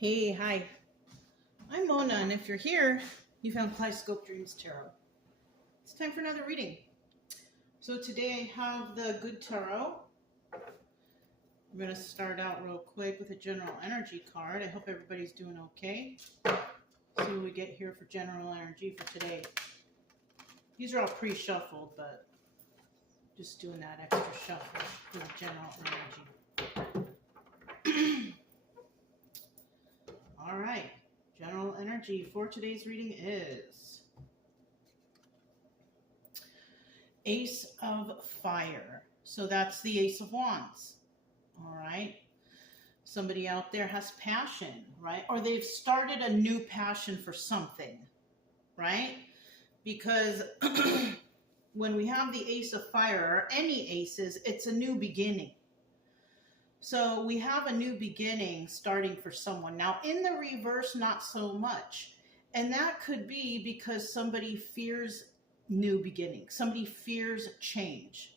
Hey, hi. I'm Mona, and if you're here, you found Kaleidoscope Dreams Tarot. It's time for another reading. So today I have the Good Tarot. I'm going to start out real quick with a general energy card. I hope everybody's doing okay. See what we get here for general energy for today. These are all pre-shuffled, but just doing that extra shuffle for the general energy. All right. General energy for today's reading is Ace of Fire. So that's the Ace of Wands. All right. Somebody out there has passion, right? Or they've started a new passion for something, right? Because when we have the Ace of Fire, or any aces, it's a new beginning. So we have a new beginning starting for someone. Now, in the reverse, not so much. And that could be because somebody fears new beginnings. Somebody fears change.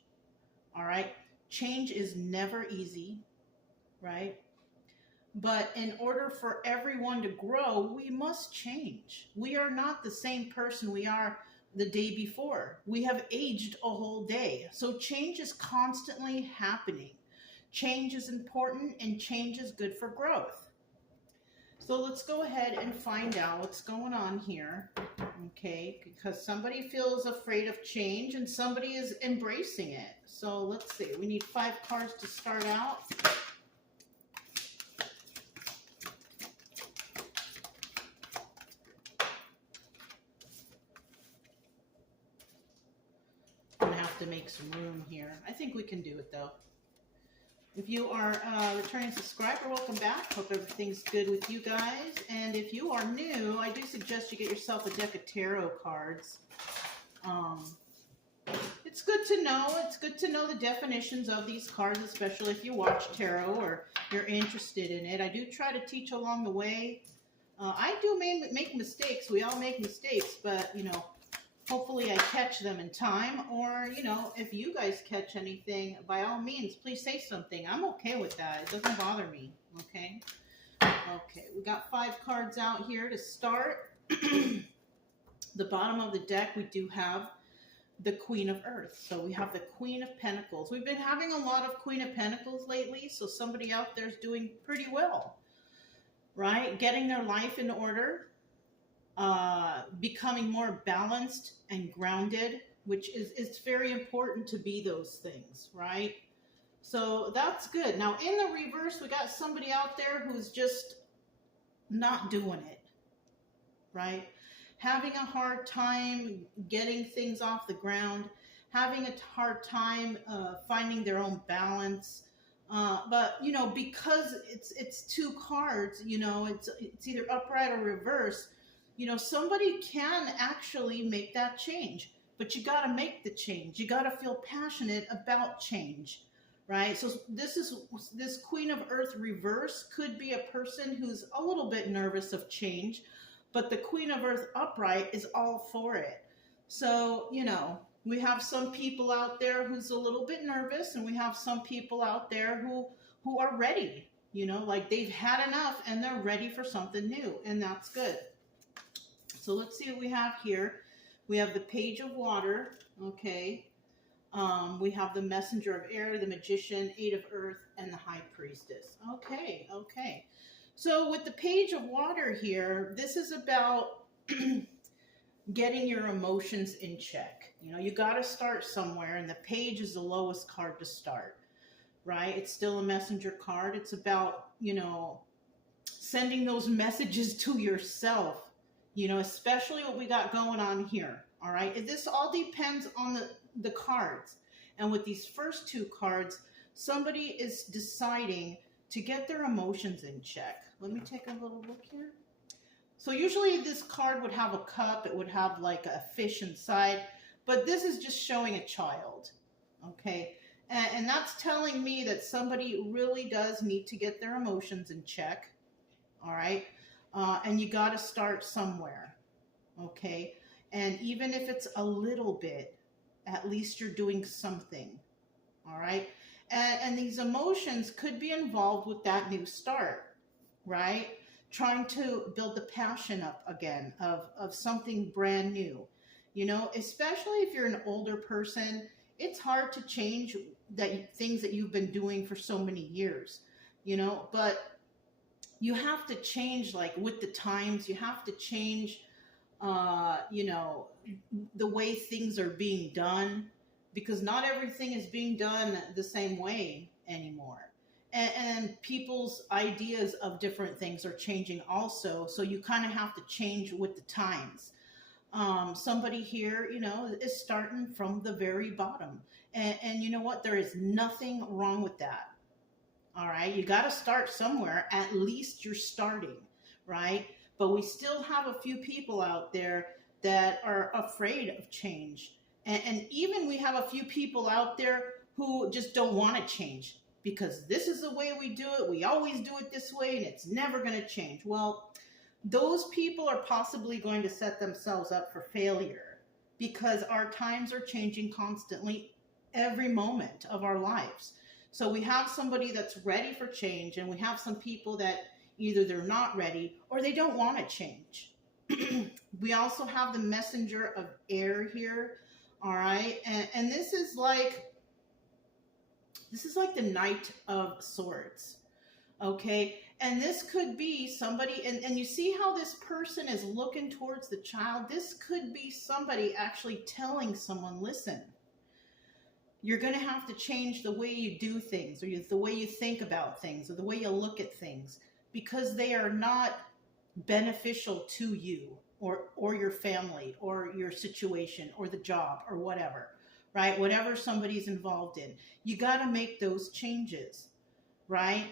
All right? Change is never easy, right? But in order for everyone to grow, we must change. We are not the same person we are the day before. We have aged a whole day. So change is constantly happening. Change is important, and change is good for growth. So let's go ahead and find out what's going on here, okay? Because somebody feels afraid of change and somebody is embracing it. So let's see. We need 5 cards to start out. I'm going to have to make some room here. I think we can do it, though. If you are a returning subscriber, welcome back. Hope everything's good with you guys. And if you are new, I do suggest you get yourself a deck of tarot cards. It's good to know. It's good to know the definitions of these cards, especially if you watch tarot or you're interested in it. I do try to teach along the way. I do make mistakes. We all make mistakes, but, you know, hopefully I catch them in time, or, you know, if you guys catch anything, by all means, please say something. I'm okay with that. It doesn't bother me, okay? Okay, we got 5 cards out here to start. The bottom of the deck, we do have the Queen of Earth. So we have the Queen of Pentacles. We've been having a lot of Queen of Pentacles lately, so somebody out there is doing pretty well, right? Getting their life in order. Becoming more balanced and grounded, which is very important to be those things, right? So that's good. Now, in the reverse, we got somebody out there who's just not doing it, right? Having a hard time getting things off the ground, having a hard time finding their own balance. But, you know, because it's 2 cards, you know, it's either upright or reverse. You know, somebody can actually make that change, but you got to make the change. You got to feel passionate about change, right? So this Queen of Earth reverse could be a person who's a little bit nervous of change, but the Queen of Earth upright is all for it. So, you know, we have some people out there who's a little bit nervous, and we have some people out there who are ready, you know, like they've had enough and they're ready for something new, and that's good. So let's see what we have here. We have the Page of Water, okay. We have the Messenger of Air, the Magician, 8 of Earth, and the High Priestess. Okay, okay. So with the Page of Water here, this is about getting your emotions in check. You know, you got to start somewhere, and the Page is the lowest card to start, right? It's still a messenger card. It's about, you know, sending those messages to yourself. You know, especially what we got going on here, all right? This all depends on the cards. And with these first 2 cards, somebody is deciding to get their emotions in check. Let me take a little look here. So usually this card would have a cup. It would have like a fish inside. But this is just showing a child, okay? And that's telling me that somebody really does need to get their emotions in check, all right? And you got to start somewhere, okay? And even if it's a little bit, at least you're doing something, all right? And these emotions could be involved with that new start, right? trying to build the passion up again of something brand new. You know, especially if you're an older person, it's hard to change things that you've been doing for so many years, you know, but you have to change like with the times. You have to change, you know, the way things are being done, because not everything is being done the same way anymore. And people's ideas of different things are changing also. So you kind of have to change with the times. Somebody here, you know, is starting from the very bottom. And you know what? There is nothing wrong with that. All right. You got to start somewhere. At least you're starting, right? But we still have a few people out there that are afraid of change. And even we have a few people out there who just don't want to change because this is the way we do it. We always do it this way and it's never going to change. Well, those people are possibly going to set themselves up for failure because our times are changing constantly every moment of our lives. So we have somebody that's ready for change, and we have some people that either they're not ready or they don't want to change. We also have the messenger of air here. All right. And this is like the Knight of Swords. Okay. And this could be somebody, and you see how this person is looking towards the child. This could be somebody actually telling someone, listen, you're going to have to change the way you do things, or the way you think about things, or the way you look at things, because they are not beneficial to you or your family or your situation or the job or whatever, right? Whatever somebody's involved in, you got to make those changes, right?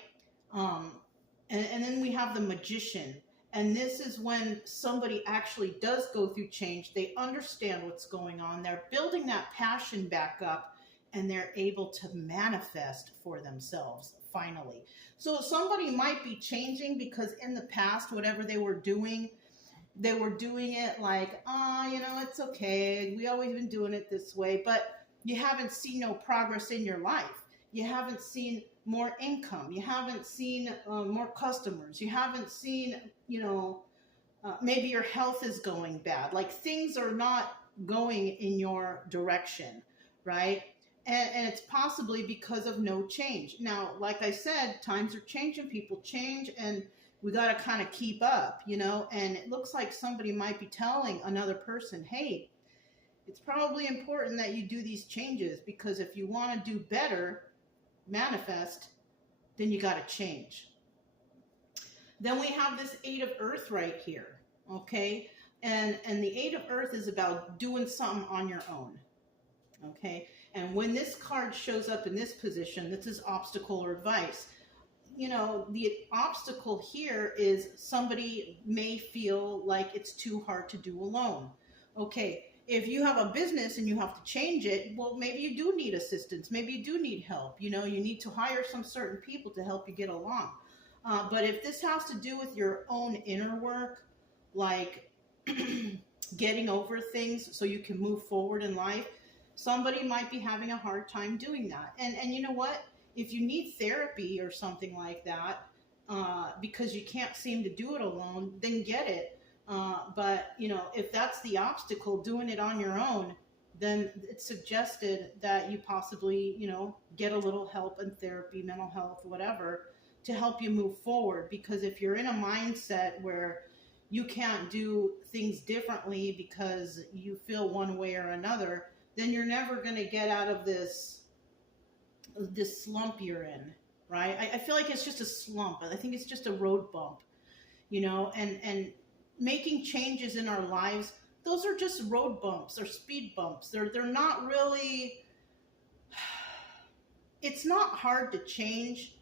And then we have the Magician. And this is when somebody actually does go through change. They understand what's going on. They're building that passion back up, and they're able to manifest for themselves finally. So somebody might be changing because in the past, whatever they were doing it like, you know, it's okay. We always been doing it this way, but you haven't seen no progress in your life. You haven't seen more income. You haven't seen more customers. You haven't seen, you know, maybe your health is going bad. Like things are not going in your direction, right? And it's possibly because of no change. Now, like I said, times are changing, people change, and we got to kind of keep up, you know, and it looks like somebody might be telling another person, hey, it's probably important that you do these changes, because if you want to do better, manifest, then you got to change. Then we have this Eight of Earth right here, okay? And the Eight of Earth is about doing something on your own, okay? And when this card shows up in this position, this is obstacle or advice. You know, the obstacle here is somebody may feel like it's too hard to do alone. Okay, if you have a business and you have to change it, well, maybe you do need assistance. Maybe you do need help. You know, you need to hire some certain people to help you get along. But if this has to do with your own inner work, like getting over things so you can move forward in life, somebody might be having a hard time doing that. And you know what? If you need therapy or something like that, because you can't seem to do it alone, then get it. But, you know, if that's the obstacle, doing it on your own, then it's suggested that you possibly, you know, get a little help in therapy, mental health, whatever, to help you move forward. Because if you're in a mindset where you can't do things differently because you feel one way or another, then you're never going to get out of this slump you're in, right? I feel like it's just a slump. I think it's just a road bump, you know, and making changes in our lives, those are just road bumps or speed bumps. They're not really, it's not hard to change,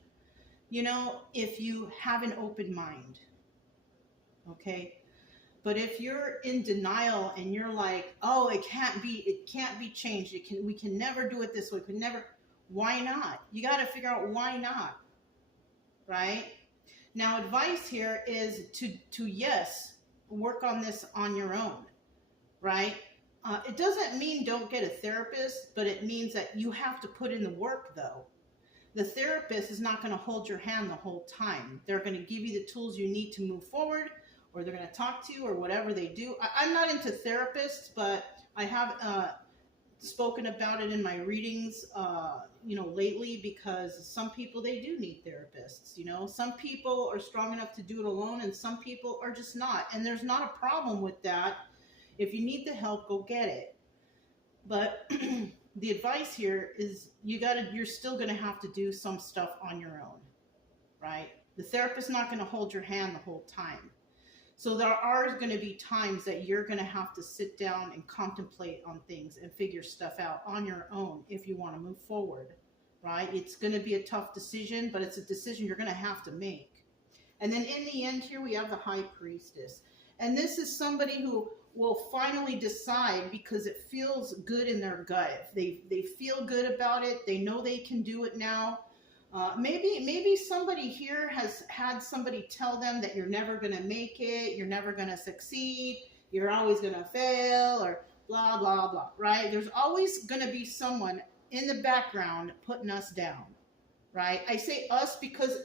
you know, if you have an open mind, okay? But if you're in denial and you're like, oh, it can't be changed. We can never do it this way. Why not? You got to figure out why not, right? Now, advice here is to yes, work on this on your own, right? It doesn't mean don't get a therapist, but it means that you have to put in the work, though. The therapist is not going to hold your hand the whole time. They're going to give you the tools you need to move forward, or they're going to talk to you, or whatever they do. I'm not into therapists, but I have spoken about it in my readings, lately, because some people, they do need therapists. Some people are strong enough to do it alone, and some people are just not. And there's not a problem with that. If you need the help, go get it. But the advice here is you're still going to have to do some stuff on your own, right? The therapist's not going to hold your hand the whole time. So there are going to be times that you're going to have to sit down and contemplate on things and figure stuff out on your own if you want to move forward, right? It's going to be a tough decision, but it's a decision you're going to have to make. And then in the end here, we have the High Priestess. And this is somebody who will finally decide because it feels good in their gut. They feel good about it. They know they can do it now. Maybe somebody here has had somebody tell them that you're never going to make it, you're never going to succeed, you're always going to fail, or blah, blah, blah, right? There's always going to be someone in the background putting us down, right? I say us because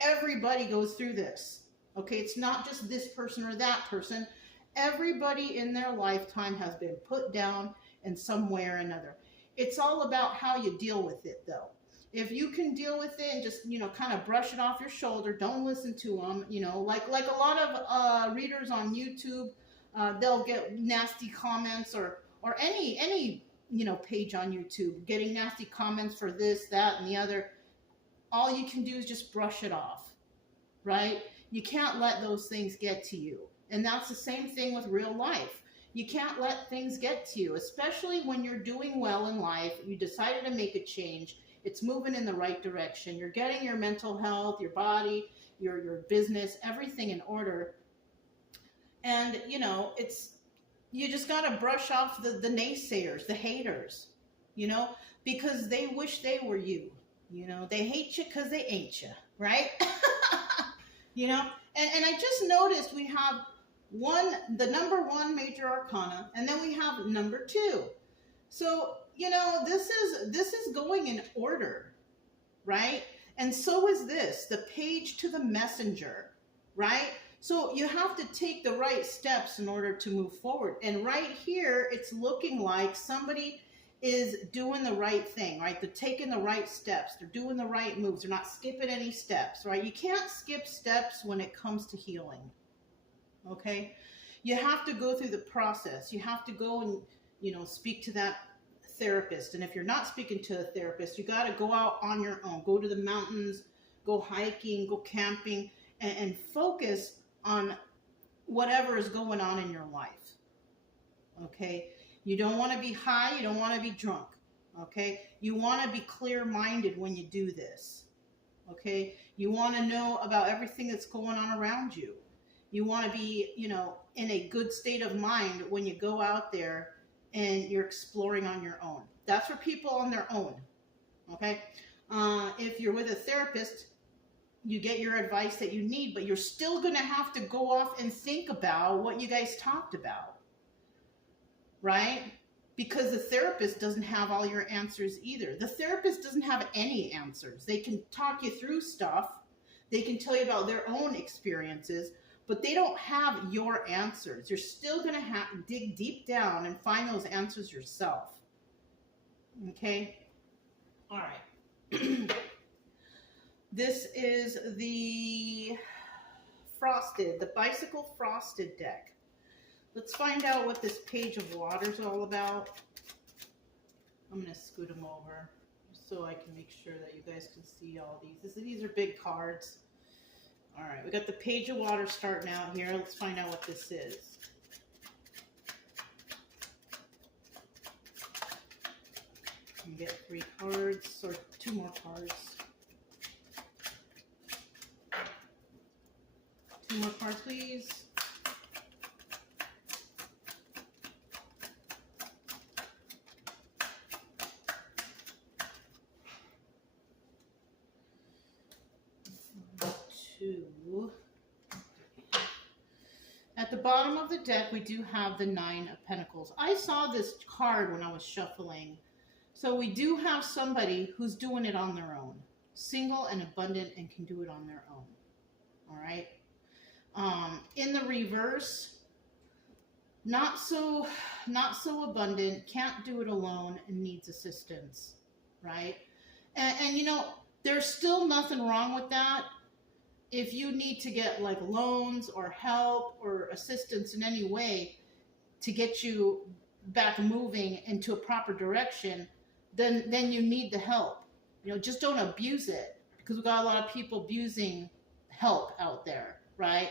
everybody goes through this, okay? It's not just this person or that person. Everybody in their lifetime has been put down in some way or another. It's all about how you deal with it, though. If you can deal with it and just, kind of brush it off your shoulder, don't listen to them, like a lot of readers on YouTube, they'll get nasty comments or any page on YouTube, getting nasty comments for this, that, and the other. All you can do is just brush it off, right? You can't let those things get to you. And that's the same thing with real life. You can't let things get to you, especially when you're doing well in life. You decided to make a change. It's moving in the right direction. You're getting your mental health, your body, your business, everything in order. And, you just got to brush off the naysayers, the haters, because they wish they were you. They hate you because they ain't you, right? And I just noticed we have the number 1 major arcana, and then we have number 2. So, this is going in order, right? And so is this, the page to the messenger, right? So you have to take the right steps in order to move forward. And right here, it's looking like somebody is doing the right thing, right? They're taking the right steps. They're doing the right moves. They're not skipping any steps, right? You can't skip steps when it comes to healing, okay? You have to go through the process. You have to go and, speak to that therapist. And if you're not speaking to a therapist, you got to go out on your own. Go to the mountains, go hiking, go camping, and focus on whatever is going on in your life, okay? You don't want to be high. You don't want to be drunk, okay? You want to be clear-minded when you do this, okay? You want to know about everything that's going on around you. You want to be, in a good state of mind when you go out there and you're exploring on your own. That's for people on their own, okay? If you're with a therapist, you get your advice that you need, but you're still going to have to go off and think about what you guys talked about, right? Because the therapist doesn't have all your answers either. The therapist doesn't have any answers. They can talk you through stuff. They can tell you about their own experiences, but they don't have your answers. You're still going to have to dig deep down and find those answers yourself. Okay? All right. This is the bicycle frosted deck. Let's find out what this page of water is all about. I'm going to scoot them over so I can make sure that you guys can see all these. These are big cards. All right, we got the page of water starting out here. Let's find out what this is. You get 3 cards, or 2 more cards. 2 more cards, please. At the bottom of the deck, we do have the 9 of Pentacles. I saw this card when I was shuffling. So we do have somebody who's doing it on their own. single and abundant, and can do it on their own. All right. In the reverse, not so abundant, can't do it alone, and needs assistance, right? And you know, there's still nothing wrong with that. If you need to get like loans or help or assistance in any way to get you back moving into a proper direction, then you need the help. You know, just don't abuse it, because we've got a lot of people abusing help out there, right?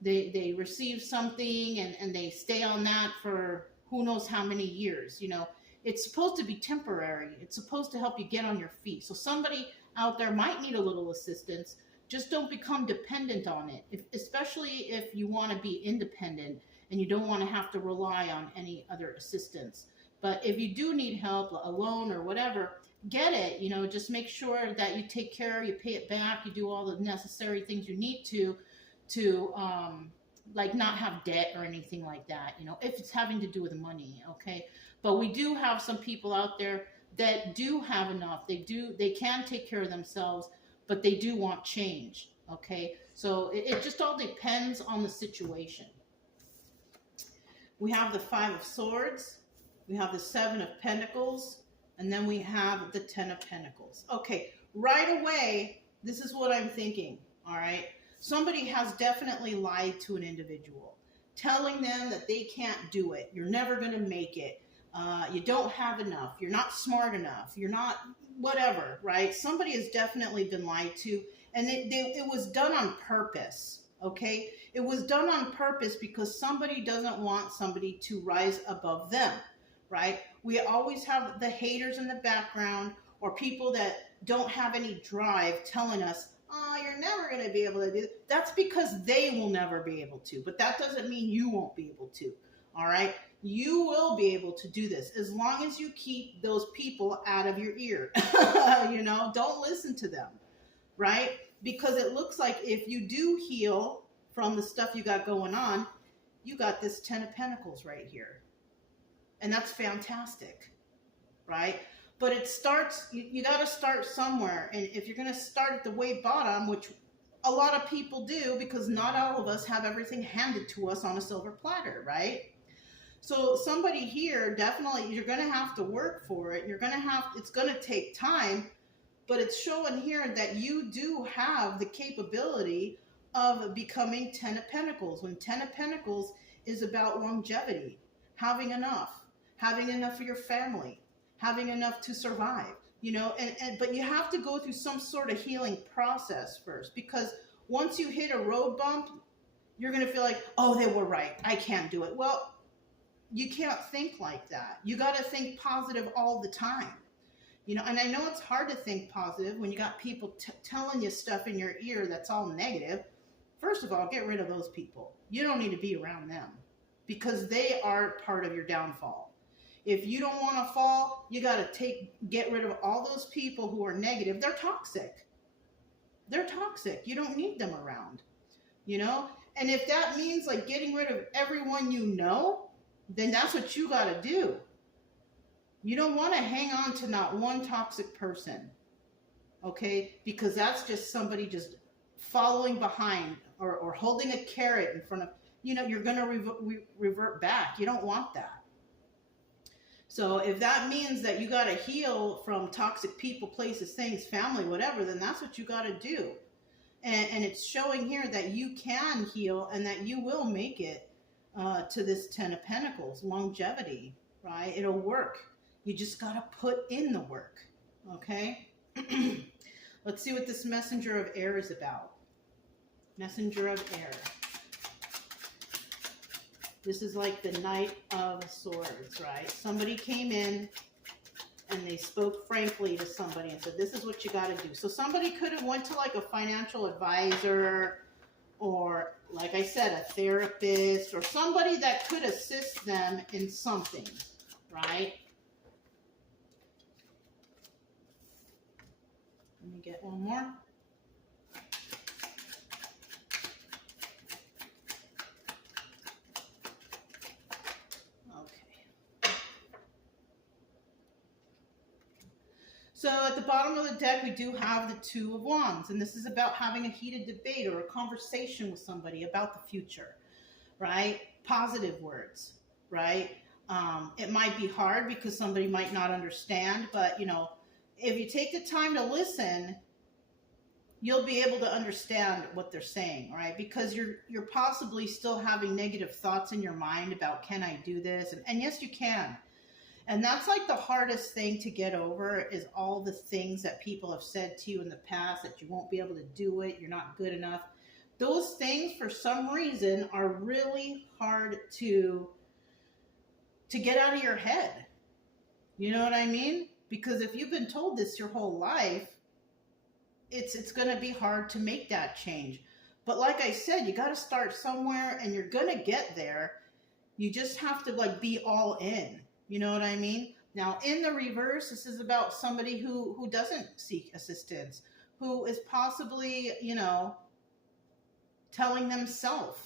They receive something and they stay on that for who knows how many years. You know, it's supposed to be temporary. It's supposed to help you get on your feet. So somebody out there might need a little assistance. Just don't become dependent on it, especially if you want to be independent and you don't want to have to rely on any other assistance. But if you do need help, a loan or whatever, get it. You know, just make sure that you take care, you pay it back, you do all the necessary things you need to like not have debt or anything like that, you know, if it's having to do with money, okay? But we do have some people out there that do have enough. They can take care of themselves, but they do want change, okay? So it just all depends on the situation. We have the 5 of Swords, we have the 7 of Pentacles, and then we have the 10 of Pentacles. Okay, right away, this is what I'm thinking, all right? Somebody has definitely lied to an individual, telling them that they can't do it. You're never going to make it. You don't have enough. You're not smart enough. You're not whatever, right? Somebody has definitely been lied to, and it was done on purpose, okay? It was done on purpose because somebody doesn't want somebody to rise above them, right? We always have the haters in the background, or people that don't have any drive telling us, oh, you're never going to be able to do it. That's because they will never be able to, but that doesn't mean you won't be able to, all right? You will be able to do this as long as you keep those people out of your ear. You know, don't listen to them, right? Because it looks like if you do heal from the stuff you got going on, you got this 10 of Pentacles right here. And that's fantastic, right? But it starts, you got to start somewhere. And if you're going to start at the way bottom, which a lot of people do, because not all of us have everything handed to us on a silver platter, right? So somebody here, definitely, you're going to have to work for it. It's going to take time, but it's showing here that you do have the capability of becoming 10 of Pentacles. When 10 of Pentacles is about longevity, having enough for your family, having enough to survive, you know, but you have to go through some sort of healing process first, because once you hit a road bump, you're going to feel like, oh, they were right, I can't do it. Well, you can't think like that. You got to think positive all the time, you know, and I know it's hard to think positive when you got people telling you stuff in your ear that's all negative. First of all, get rid of those people. You don't need to be around them, because they are part of your downfall. If you don't want to fall, you got to get rid of all those people who are negative. They're toxic. They're toxic. You don't need them around, you know? And if that means like getting rid of everyone you know, then that's what you got to do. You don't want to hang on to not one toxic person, okay? Because that's just somebody just following behind or holding a carrot in front of, you know, you're going to revert back. You don't want that. So if that means that you got to heal from toxic people, places, things, family, whatever, then that's what you got to do. And it's showing here that you can heal and that you will make it to this 10 of Pentacles, longevity, right? It'll work. You just got to put in the work, okay? Let's see what this Messenger of Air is about. Messenger of Air. This is like the Knight of Swords, right? Somebody came in and they spoke frankly to somebody and said, this is what you got to do. So somebody could have went to like a financial advisor, or like I said, a therapist, or somebody that could assist them in something, right? Let me get one more. So at the bottom of the deck, we do have the Two of Wands, and this is about having a heated debate or a conversation with somebody about the future, right? Positive words, right? It might be hard because somebody might not understand, but you know, if you take the time to listen, you'll be able to understand what they're saying, right? Because you're possibly still having negative thoughts in your mind about, can I do this? And yes, you can. And that's like the hardest thing to get over, is all the things that people have said to you in the past, that you won't be able to do it, you're not good enough. Those things, for some reason, are really hard to get out of your head. You know what I mean? Because if you've been told this your whole life, it's going to be hard to make that change. But like I said, you got to start somewhere, and you're going to get there. You just have to like be all in. You know what I mean? Now, in the reverse, this is about somebody who doesn't seek assistance, who is possibly, you know, telling themselves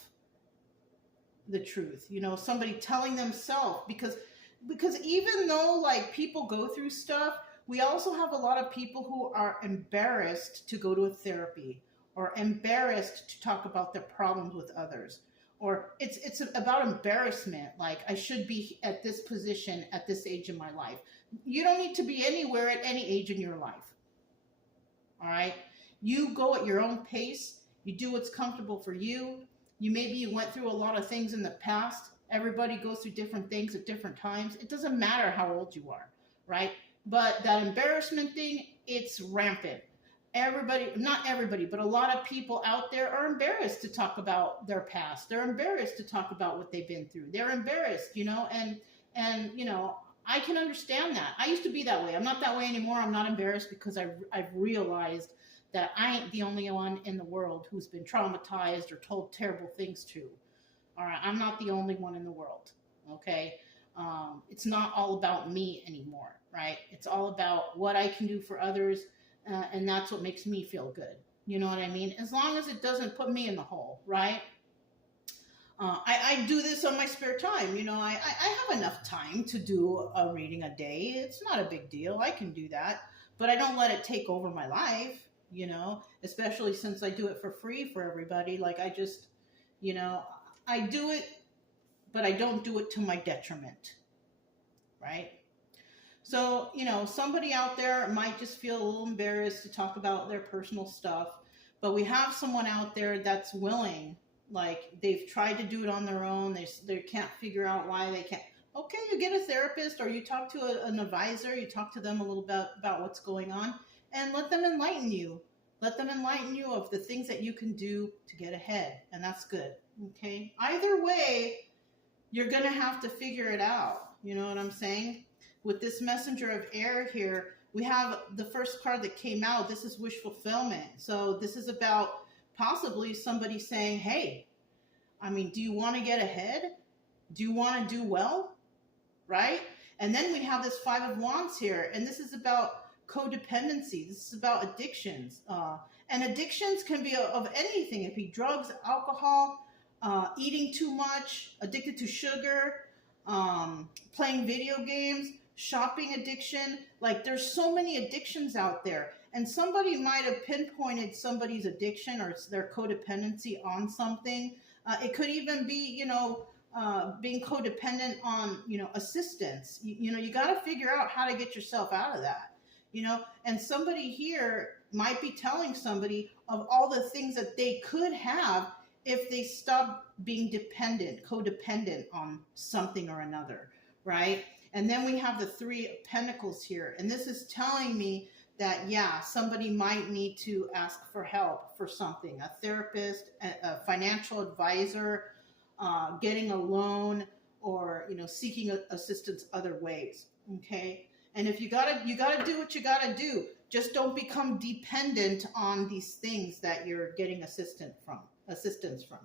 the truth. You know, somebody telling themselves, because even though like people go through stuff, we also have a lot of people who are embarrassed to go to a therapy, or embarrassed to talk about their problems with others. Or it's about embarrassment. Like, I should be at this position at this age in my life. You don't need to be anywhere at any age in your life. All right? You go at your own pace. You do what's comfortable for you. Maybe you went through a lot of things in the past. Everybody goes through different things at different times. It doesn't matter how old you are, right? But that embarrassment thing, it's rampant. Everybody, not everybody, but a lot of people out there are embarrassed to talk about their past. They're embarrassed to talk about what they've been through. They're embarrassed, you know, and you know, I can understand that. I used to be that way. I'm not that way anymore. I'm not embarrassed because I've realized that I ain't the only one in the world who's been traumatized or told terrible things to. All right, I'm not the only one in the world, okay? It's not all about me anymore, right? It's all about what I can do for others. And that's what makes me feel good. You know what I mean? As long as it doesn't put me in the hole, right? I do this on my spare time. You know, I have enough time to do a reading a day. It's not a big deal. I can do that. But I don't let it take over my life, you know, especially since I do it for free for everybody. Like, I just, you know, I do it, but I don't do it to my detriment, right? So, you know, somebody out there might just feel a little embarrassed to talk about their personal stuff, but we have someone out there that's willing. Like, they've tried to do it on their own. They can't figure out why they can't. Okay, you get a therapist, or you talk to an advisor. You talk to them a little bit about what's going on, and let them enlighten you. Let them enlighten you of the things that you can do to get ahead, and that's good. Okay? Either way, you're going to have to figure it out. You know what I'm saying? With this messenger of air here, we have the first card that came out. This is wish fulfillment. So this is about possibly somebody saying, hey, I mean, do you want to get ahead? Do you want to do well? Right? And then we have this Five of Wands here, and this is about codependency. This is about addictions. And addictions can be of anything. It can be drugs, alcohol, eating too much, addicted to sugar, playing video games, shopping addiction. Like, there's so many addictions out there, and somebody might have pinpointed somebody's addiction or their codependency on something. It could even be, you know, being codependent on, you know, assistance. You know, you got to figure out how to get yourself out of that, you know. And somebody here might be telling somebody of all the things that they could have if they stop being codependent on something or another, right? And then we have the Three of Pentacles here. And this is telling me that, yeah, somebody might need to ask for help for something. A therapist, a financial advisor, getting a loan, or, you know, seeking assistance other ways, okay? And if you gotta do what you gotta do. Just don't become dependent on these things that you're getting assistance from.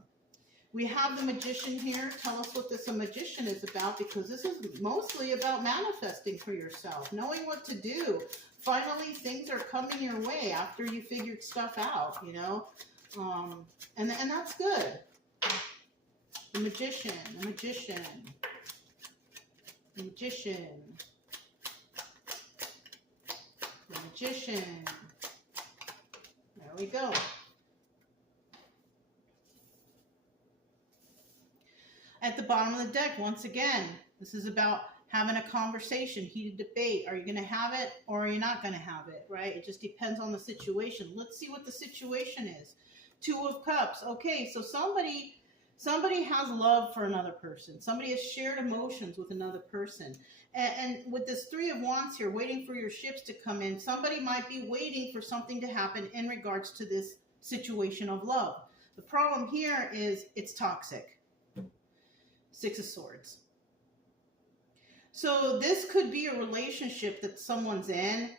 We have the Magician here. Tell us what this Magician is about, because this is mostly about manifesting for yourself, knowing what to do. Finally, things are coming your way after you figured stuff out, you know, and that's good. The Magician, the Magician, the Magician, The Magician. There we go. At the bottom of the deck, once again, this is about having a conversation, heated debate. Are you going to have it or are you not going to have it, right? It just depends on the situation. Let's see what the situation is. Two of Cups. Okay, so somebody has love for another person. Somebody has shared emotions with another person. And with this Three of Wands here, waiting for your ships to come in, somebody might be waiting for something to happen in regards to this situation of love. The problem here is it's toxic. Six of Swords. So this could be a relationship that someone's in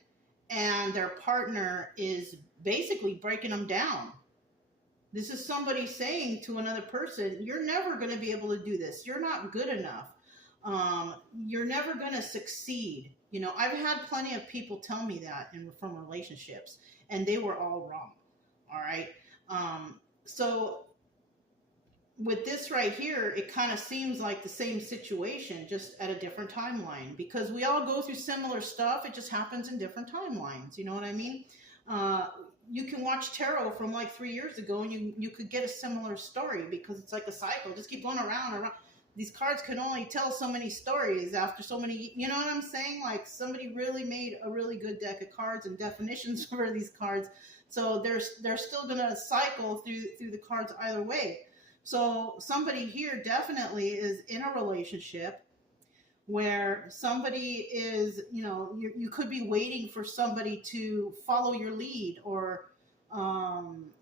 and their partner is basically breaking them down. This is somebody saying to another person, you're never going to be able to do this. You're not good enough. You're never going to succeed. You know, I've had plenty of people tell me that from relationships, and they were all wrong. All right. So with this right here, it kind of seems like the same situation, just at a different timeline, because we all go through similar stuff. It just happens in different timelines. You know what I mean? You can watch tarot from like 3 years ago and you could get a similar story because it's like a cycle. Just keep going around and around. These cards can only tell so many stories after so many, you know what I'm saying? Like somebody really made a really good deck of cards and definitions for these cards. So they're still going to cycle through the cards either way. So somebody here definitely is in a relationship where somebody is, you know, you could be waiting for somebody to follow your lead or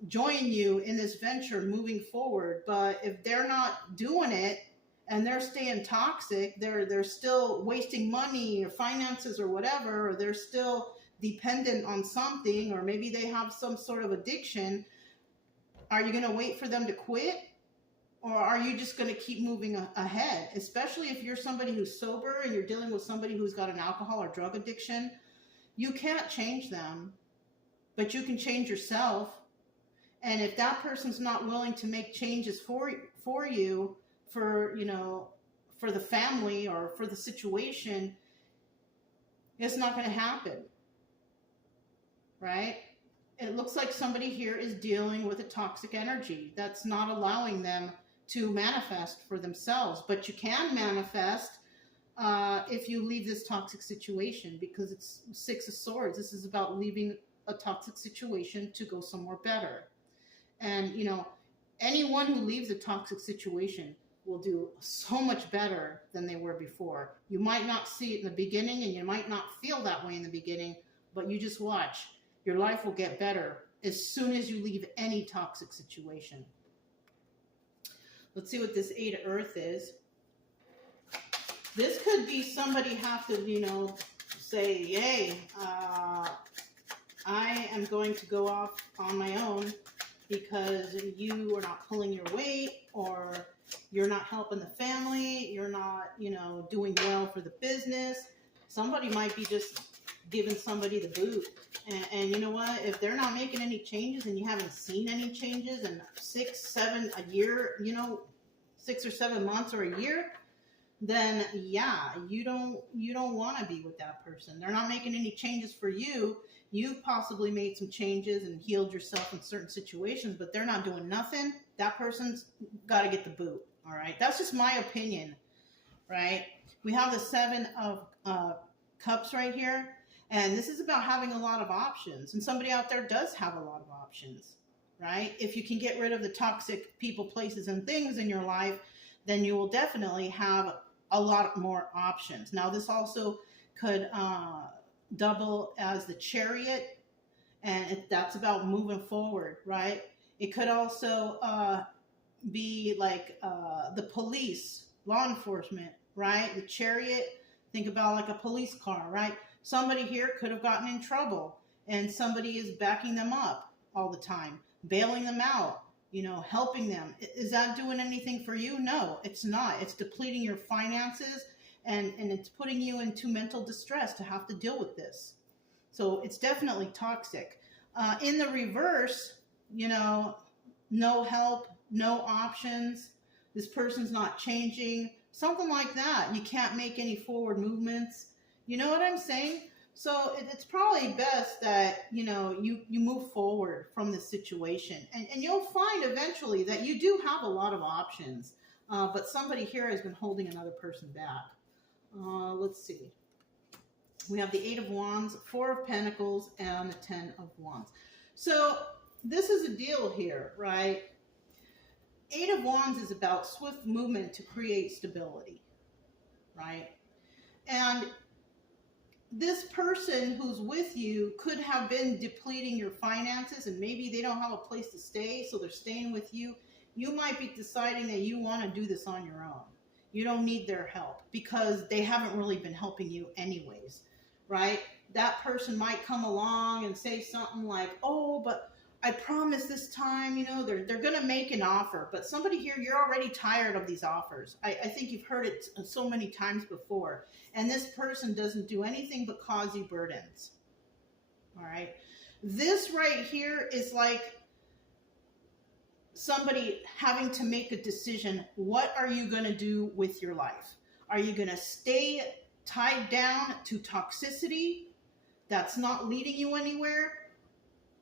join you in this venture moving forward. But if they're not doing it and they're staying toxic, they're still wasting money or finances or whatever, or they're still dependent on something, or maybe they have some sort of addiction, are you going to wait for them to quit? Or are you just going to keep moving ahead? Especially if you're somebody who's sober and you're dealing with somebody who's got an alcohol or drug addiction. You can't change them, but you can change yourself. And if that person's not willing to make changes for you, you know, for the family or for the situation, it's not going to happen. Right? It looks like somebody here is dealing with a toxic energy that's not allowing them to manifest for themselves. But you can manifest if you leave this toxic situation, because it's Six of Swords. This is about leaving a toxic situation to go somewhere better. And, you know, anyone who leaves a toxic situation will do so much better than they were before. You might not see it in the beginning and you might not feel that way in the beginning, but you just watch. Your life will get better as soon as you leave any toxic situation. Let's see what this Eight of Earth is. This could be somebody have to, you know, say, hey, I am going to go off on my own because you are not pulling your weight, or you're not helping the family, you're not, you know, doing well for the business. Somebody might be just giving somebody the boot. And you know what? If they're not making any changes and you haven't seen any changes in 6, 7, a year, you know, 6 or 7 months or a year, then yeah, you don't want to be with that person. They're not making any changes for you. You've possibly made some changes and healed yourself in certain situations, but they're not doing nothing. That person's got to get the boot. All right. That's just my opinion. Right. We have the Seven of Cups right here. And this is about having a lot of options. And somebody out there does have a lot of options, right? If you can get rid of the toxic people, places, and things in your life, then you will definitely have a lot more options. Now, this also could double as the Chariot, and that's about moving forward, right? It could also be like the police, law enforcement, right? The Chariot, think about like a police car, right? Somebody here could have gotten in trouble and somebody is backing them up all the time, bailing them out, you know, helping them. Is that doing anything for you? No, it's not. It's depleting your finances and it's putting you into mental distress to have to deal with this. So it's definitely toxic. In the reverse, you know, no help, no options. This person's not changing, something like that. You can't make any forward movements. You know what I'm saying? So it's probably best that, you move forward from this situation. And you'll find eventually that you do have a lot of options. But somebody here has been holding another person back. Let's see. We have the Eight of Wands, Four of Pentacles, and the Ten of Wands. So this is a deal here, right? Eight of Wands is about swift movement to create stability, right? And this person who's with you could have been depleting your finances, and maybe they don't have a place to stay, so they're staying with you. You might be deciding that you want to do this on your own. You don't need their help because they haven't really been helping you anyways, right? That person might come along and say something like, oh, but I promise this time, they're going to make an offer. But somebody here, you're already tired of these offers. I think you've heard it so many times before. And this person doesn't do anything but cause you burdens. All right. This right here is like somebody having to make a decision. What are you going to do with your life? Are you going to stay tied down to toxicity that's not leading you anywhere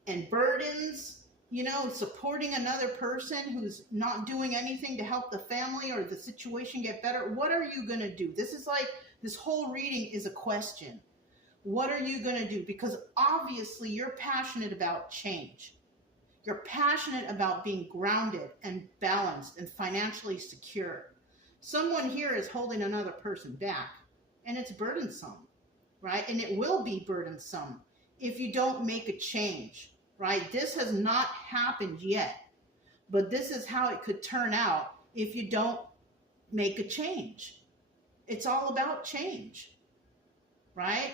and burdens, supporting another person who's not doing anything to help the family or the situation get better? What are you going to do? This is like, this whole reading is a question. What are you going to do? Because obviously you're passionate about change. You're passionate about being grounded and balanced and financially secure. Someone here is holding another person back, and it's burdensome, right? And it will be burdensome if you don't make a change, right? This has not happened yet, but this is how it could turn out if you don't make a change. It's all about change, right?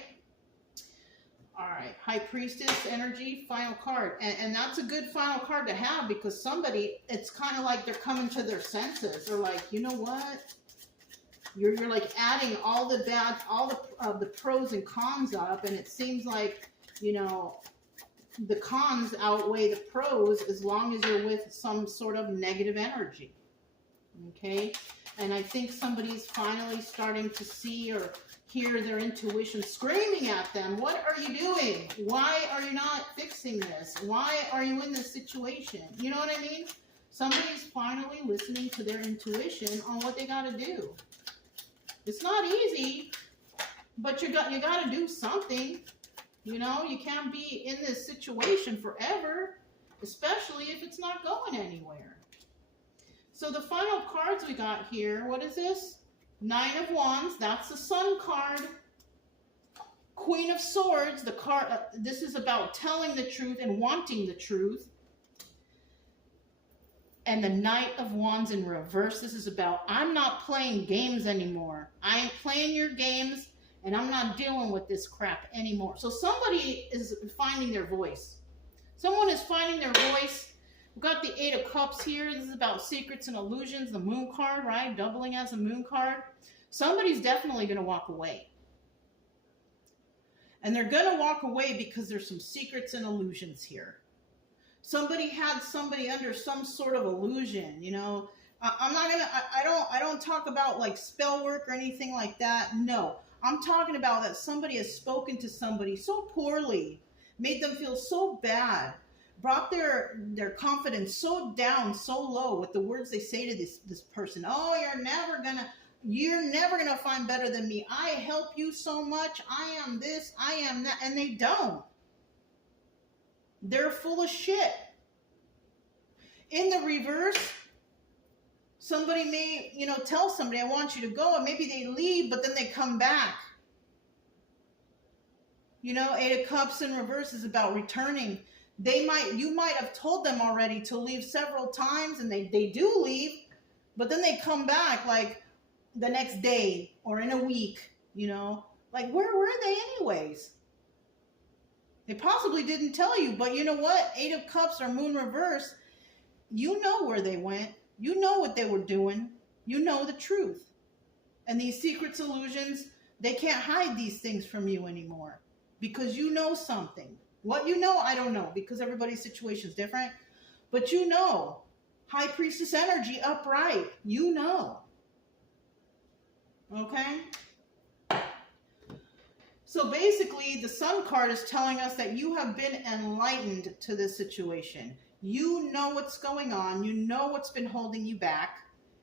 All right, High Priestess energy, final card. And that's a good final card to have because somebody, it's kind of like they're coming to their senses. They're like, you know what? You're like adding all the bad, all the pros and cons up, and it seems like, the cons outweigh the pros as long as you're with some sort of negative energy. Okay? And I think somebody's finally starting to see or hear their intuition screaming at them. What are you doing? Why are you not fixing this? Why are you in this situation? You know what I mean? Somebody's finally listening to their intuition on what they got to do. It's not easy, but you got to do something. You can't be in this situation forever, especially if it's not going anywhere. So the final cards we got here, what is this? Nine of Wands, that's the Sun card. Queen of Swords, the card, this is about telling the truth and wanting the truth. And the Knight of Wands in reverse, this is about, I'm not playing games anymore. I ain't playing your games, and I'm not dealing with this crap anymore. So somebody is finding their voice. Someone is finding their voice. We've got the Eight of Cups here. This is about secrets and illusions, the Moon card, right? Doubling as a Moon card. Somebody's definitely going to walk away. And they're going to walk away because there's some secrets and illusions here. Somebody had somebody under some sort of illusion, I'm not going to, I don't talk about like spell work or anything like that. No, I'm talking about that somebody has spoken to somebody so poorly, made them feel so bad, brought their confidence so down, so low with the words they say to this person. Oh, you're never gonna find better than me. I help you so much. I am this, I am that. And they don't. They're full of shit. In the reverse, somebody may, tell somebody, I want you to go, and maybe they leave, but then they come back. Eight of Cups in reverse is about returning. You might have told them already to leave several times, and they do leave, but then they come back like the next day or in a week, like where were they anyways? They possibly didn't tell you, but you know what? Eight of Cups or Moon reverse, you know where they went. You know what they were doing. You know the truth. And these secrets, illusions, they can't hide these things from you anymore because you know something. What you know, I don't know, because everybody's situation is different. But you know. High Priestess energy upright. You know. Okay? So basically, the Sun card is telling us that you have been enlightened to this situation. You know what's going on. You know what's been holding you back.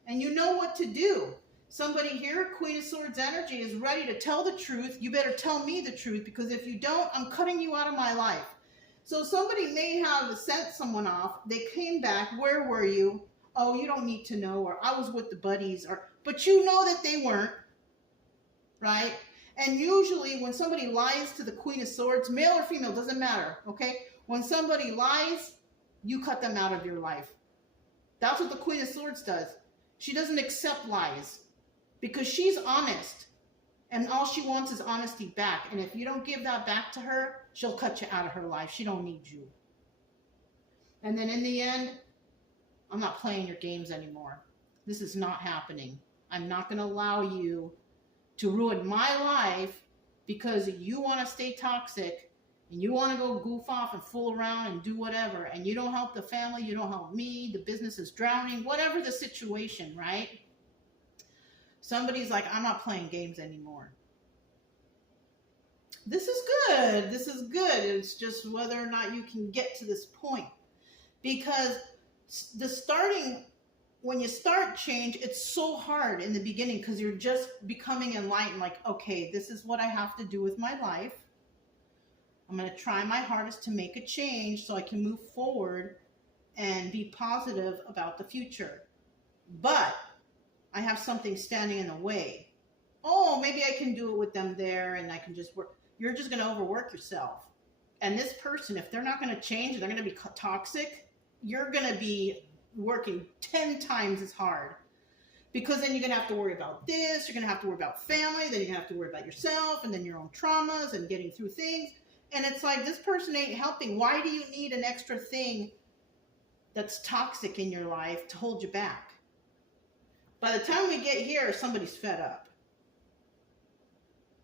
And you know what to do. Somebody here, Queen of Swords energy, is ready to tell the truth. You better tell me the truth, because if you don't, I'm cutting you out of my life. So somebody may have sent someone off. They came back. Where were you? Oh, you don't need to know. Or I was with the buddies. But you know that they weren't. Right? And usually when somebody lies to the Queen of Swords, male or female, doesn't matter, okay? When somebody lies, you cut them out of your life. That's what the Queen of Swords does. She doesn't accept lies because she's honest. And all she wants is honesty back. And if you don't give that back to her, she'll cut you out of her life. She don't need you. And then in the end, I'm not playing your games anymore. This is not happening. I'm not going to allow you to ruin my life because you want to stay toxic and you want to go goof off and fool around and do whatever, and you don't help the family, you don't help me, the business is drowning, whatever the situation, right? Somebody's like, I'm not playing games anymore. This is good. This is good. It's just whether or not you can get to this point, because when you start change, it's so hard in the beginning because you're just becoming enlightened. Like, okay, this is what I have to do with my life. I'm going to try my hardest to make a change so I can move forward and be positive about the future. But I have something standing in the way. Oh, maybe I can do it with them there and I can just work. You're just going to overwork yourself. And this person, if they're not going to change, they're going to be toxic, you're going to be working 10 times as hard, because then you're going to have to worry about this, you're going to have to worry about family, then you're going to have to worry about yourself and then your own traumas and getting through things. And it's like, this person ain't helping. Why do you need an extra thing that's toxic in your life to hold you back? By the time we get here, somebody's fed up.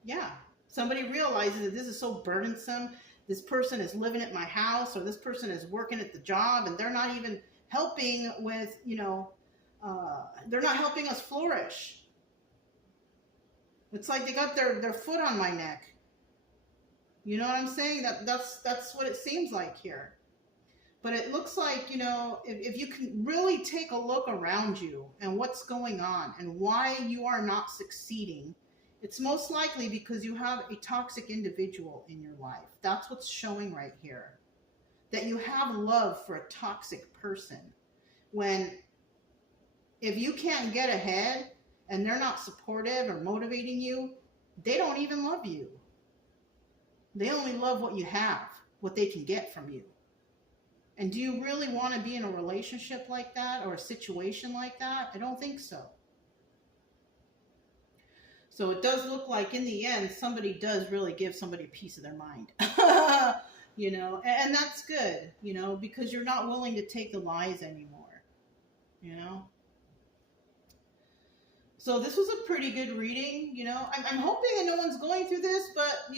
Yeah, somebody realizes that this is so burdensome. This person is living at my house, or this person is working at the job, and they're not even helping with, they're not helping us flourish. It's like they got their foot on my neck. You know what I'm saying? That's what it seems like here. But it looks like, if you can really take a look around you and what's going on and why you are not succeeding, it's most likely because you have a toxic individual in your life. That's what's showing right here. That you have love for a toxic person. If you can't get ahead and they're not supportive or motivating you, they don't even love you. They only love what you have, what they can get from you. And do you really want to be in a relationship like that or a situation like that? I don't think so. So it does look like in the end, somebody does really give somebody a piece of their mind. And that's good, because you're not willing to take the lies anymore, So this was a pretty good reading, I'm hoping that no one's going through this, but,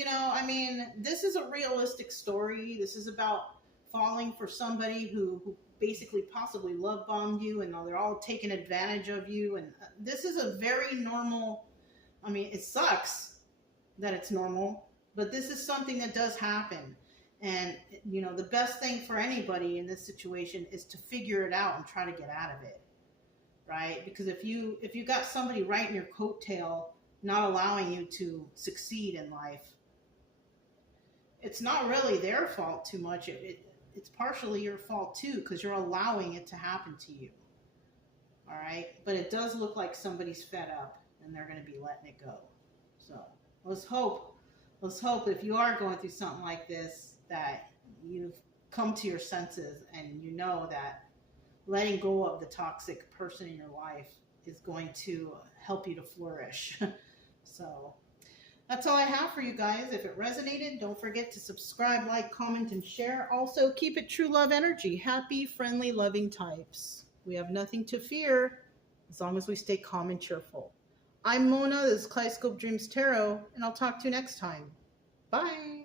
this is a realistic story. This is about falling for somebody who basically possibly love bombed you, and they're all taking advantage of you. And this is a very normal, it sucks that it's normal, but this is something that does happen. And, the best thing for anybody in this situation is to figure it out and try to get out of it, right? Because if you got somebody right in your coattail, not allowing you to succeed in life, it's not really their fault too much. It's partially your fault too, because you're allowing it to happen to you, all right? But it does look like somebody's fed up and they're going to be letting it go. So let's hope if you are going through something like this, that you've come to your senses and you know that letting go of the toxic person in your life is going to help you to flourish. So that's all I have for you guys. If it resonated, don't forget to subscribe, like, comment, and share. Also, keep it true love energy. Happy, friendly, loving types. We have nothing to fear as long as we stay calm and cheerful. I'm Mona. This is Kaleidoscope Dreams Tarot, and I'll talk to you next time. Bye.